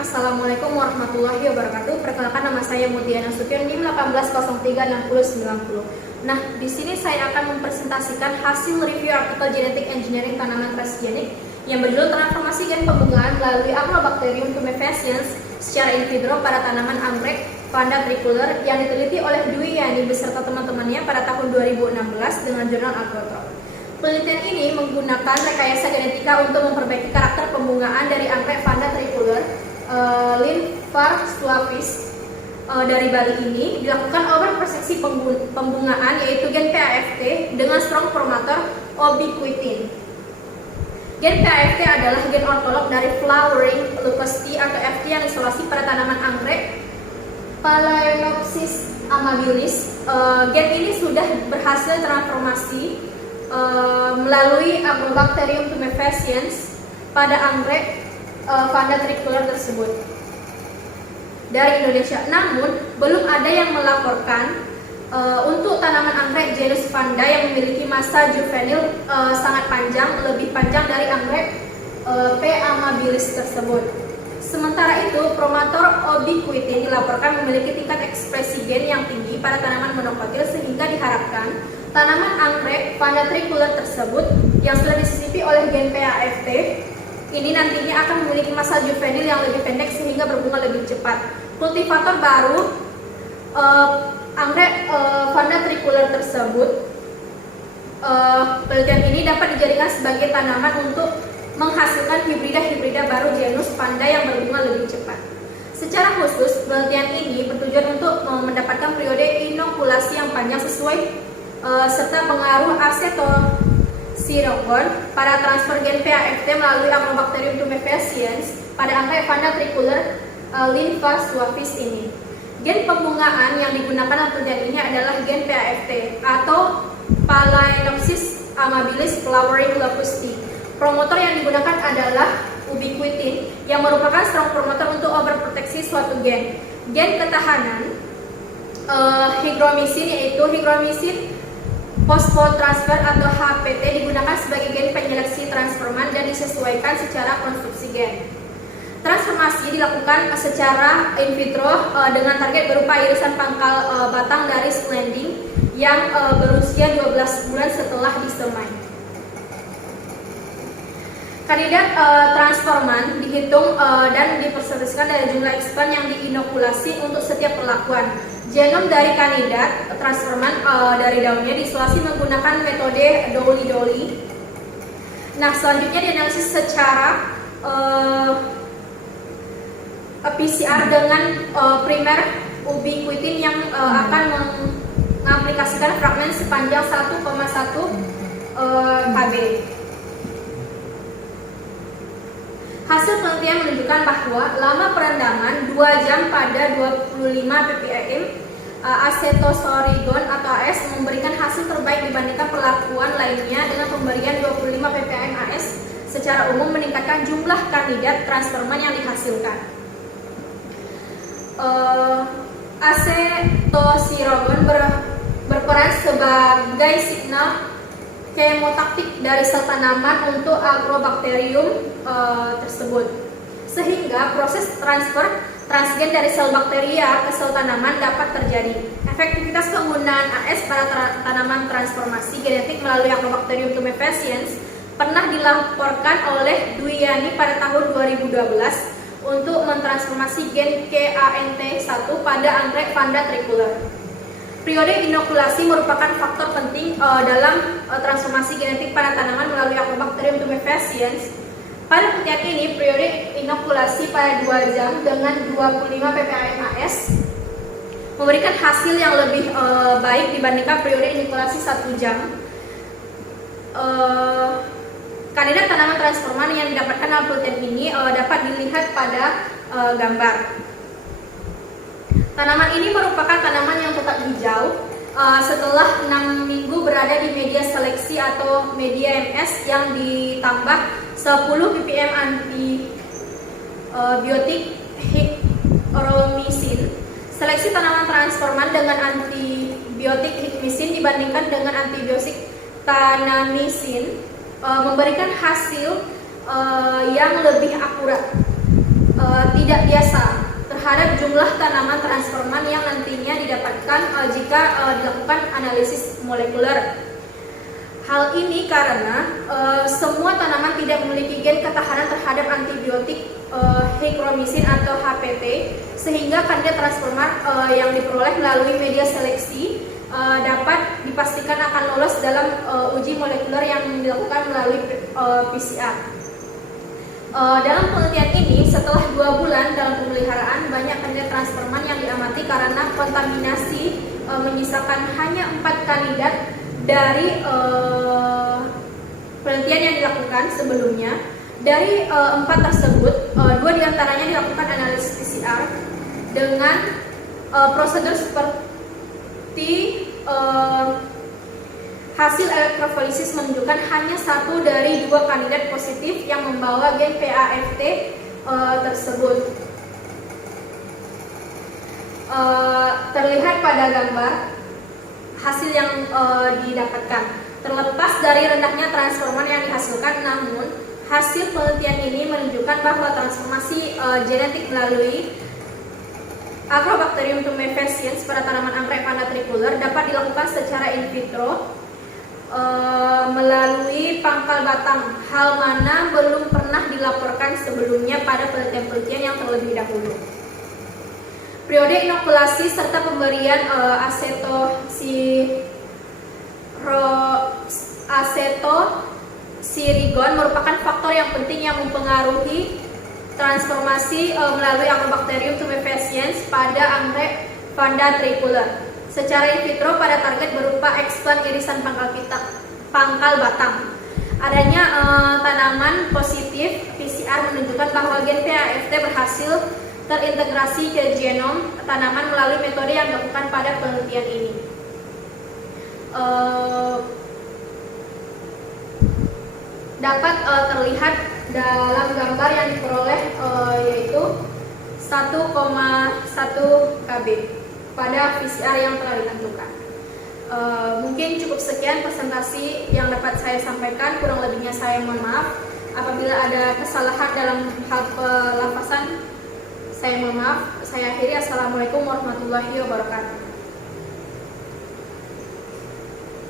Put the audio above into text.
Assalamualaikum warahmatullahi wabarakatuh. Perkenalkan, nama saya Mutia Nasution, NIM 18036090. Nah, di sini saya akan mempresentasikan hasil review artikel genetik engineering tanaman transgenik yang berjudul transformasi gen pembungaan melalui Agrobacterium tumefaciens secara in vitro pada tanaman anggrek Vanda tricolor yang diteliti oleh Dwi Yani beserta teman-temannya pada tahun 2016 dengan jurnal Agrotrop. Penelitian ini menggunakan rekayasa genetika untuk memperbaiki karakter pembungaan dari anggrek Vanda tricolor Linfar suavis dari Bali ini. Dilakukan overproteksi pembungaan yaitu gen PAFT dengan strong promoter ubiquitin. Gen PAFT adalah gen ortolog dari flowering leucosty atau FT yang isolasi pada tanaman anggrek Phalaenopsis amabilis. Gen ini sudah berhasil transformasi melalui Agrobacterium tumefaciens pada anggrek Vanda tricolor tersebut dari Indonesia. Namun belum ada yang melaporkan untuk tanaman anggrek genus Vanda yang memiliki masa juvenil sangat panjang, lebih panjang dari anggrek P. amabilis tersebut. Sementara itu, promotor ubiquitin dilaporkan memiliki tingkat ekspresi gen yang tinggi pada tanaman monokotil sehingga diharapkan tanaman anggrek Vanda tricolor tersebut yang sudah disisipi oleh gen PAFT ini nantinya akan memiliki masa juvenil yang lebih pendek sehingga berbunga lebih cepat. Kultivator baru anggrek Vanda tricolor tersebut, penelitian ini dapat dijadikan sebagai tanaman untuk menghasilkan hibrida baru genus Vanda yang berbunga lebih cepat. Secara khusus, penelitian ini bertujuan untuk mendapatkan periode inokulasi yang panjang sesuai serta pengaruh acetosirokon pada transfer gen PAFT melalui Agrobacterium tumefaciens pada anggrek Vanda tricolor Linfar suavis ini. Gen pembungaan yang digunakan dalam penelitian ini adalah gen PAFT atau Phalaenopsis amabilis flowering leucosty. Promotor yang digunakan adalah ubiquitin yang merupakan strong promoter untuk overproteksi suatu gen. Gen ketahanan hygromisin yaitu hygromisin phosphotransfer atau HPT digunakan sebagai gen penyeleksi transforman dan disesuaikan secara konstruksi gen. Transformasi dilakukan secara in vitro dengan target berupa irisan pangkal batang dari splending yang berusia 12 bulan setelah disemai. Kandidat transforman dihitung dan dipersentasikan dari jumlah expand yang diinokulasi untuk setiap perlakuan. Genom dari kandidat transforman dari daunnya diisolasi menggunakan metode Dowley. Nah, selanjutnya dianalisis secara PCR dengan primer ubiquitin yang akan mengaplikasikan fragmen sepanjang 1,1 kb. Hasil penelitian menunjukkan bahwa lama perendaman 2 jam pada 25 ppm acetosorigon atau AS memberikan hasil terbaik dibandingkan perlakuan lainnya dengan pemberian 25 ppm AS secara umum meningkatkan jumlah kandidat transforman yang dihasilkan. Acetosirigon berperan sebagai signal kemotaktik dari sel tanaman untuk Agrobacterium tersebut, sehingga proses transfer transgen dari sel bakteria ke sel tanaman dapat terjadi. Efektivitas penggunaan AS pada tanaman transformasi genetik melalui Agrobacterium tumefaciens pernah dilaporkan oleh Dwi Yani pada tahun 2012 untuk mentransformasi gen KANT1 pada anggrek Vanda tricolor. Periode inokulasi merupakan faktor penting dalam transformasi genetik pada tanaman melalui Agrobacterium tumefaciens. Pada penelitian ini, periode inokulasi pada 2 jam dengan 25 ppm AS memberikan hasil yang lebih baik dibandingkan periode inokulasi 1 jam. Kandidat tanaman transforman yang didapatkan dalam penelitian ini dapat dilihat pada gambar. Tanaman ini merupakan tanaman yang tetap hijau setelah 6 minggu berada di media seleksi atau media MS yang ditambah 10 ppm antibiotik hikromisin. Seleksi tanaman transforman dengan antibiotik hikmisin dibandingkan dengan antibiotik tanamisin memberikan hasil yang lebih akurat. Tidak jumlah tanaman transforman yang nantinya didapatkan jika dilakukan analisis molekuler. Hal ini karena semua tanaman tidak memiliki gen ketahanan terhadap antibiotik Heteromycin atau HPP, sehingga kandidat transforman yang diperoleh melalui media seleksi dapat dipastikan akan lolos dalam uji molekuler yang dilakukan melalui PCR. Dalam penelitian ini, setelah 2 bulan dalam pemeliharaan, banyak kandidat transforman yang diamati karena kontaminasi menyisakan hanya 4 kandidat dari penelitian yang dilakukan sebelumnya. Dari 4 tersebut, 2 diantaranya dilakukan analisis PCR dengan prosedur seperti hasil elektrofolisis menunjukkan hanya 1 dari 2 kandidat positif yang membawa gen PAFT tersebut. Terlihat pada gambar hasil yang didapatkan. Terlepas dari rendahnya transforman yang dihasilkan, namun hasil penelitian ini menunjukkan bahwa transformasi genetik melalui Agrobacterium tumefaciens pada tanaman anggrek Vanda tricolor dapat dilakukan secara in vitro melalui pangkal batang, hal mana belum pernah dilaporkan sebelumnya pada penelitian-penelitian yang terlebih dahulu. Periode inokulasi serta pemberian acetosirigon merupakan faktor yang penting yang mempengaruhi transformasi melalui Agrobacterium tumefaciens pada anggrek Vanda tricolor. Secara in vitro pada target berupa eksplan irisan pangkal batang. Adanya tanaman positif PCR menunjukkan bahwa gen PAFT berhasil terintegrasi ke genom tanaman melalui metode yang dilakukan pada penelitian ini. Dapat terlihat dalam gambar yang diperoleh yaitu 1,1 Kb pada PCR yang telah ditentukan. Mungkin cukup sekian presentasi yang dapat saya sampaikan, kurang lebihnya saya mohon maaf. Apabila ada kesalahan dalam hal pelafasan, saya mohon maaf. Saya akhiri. Assalamualaikum warahmatullahi wabarakatuh.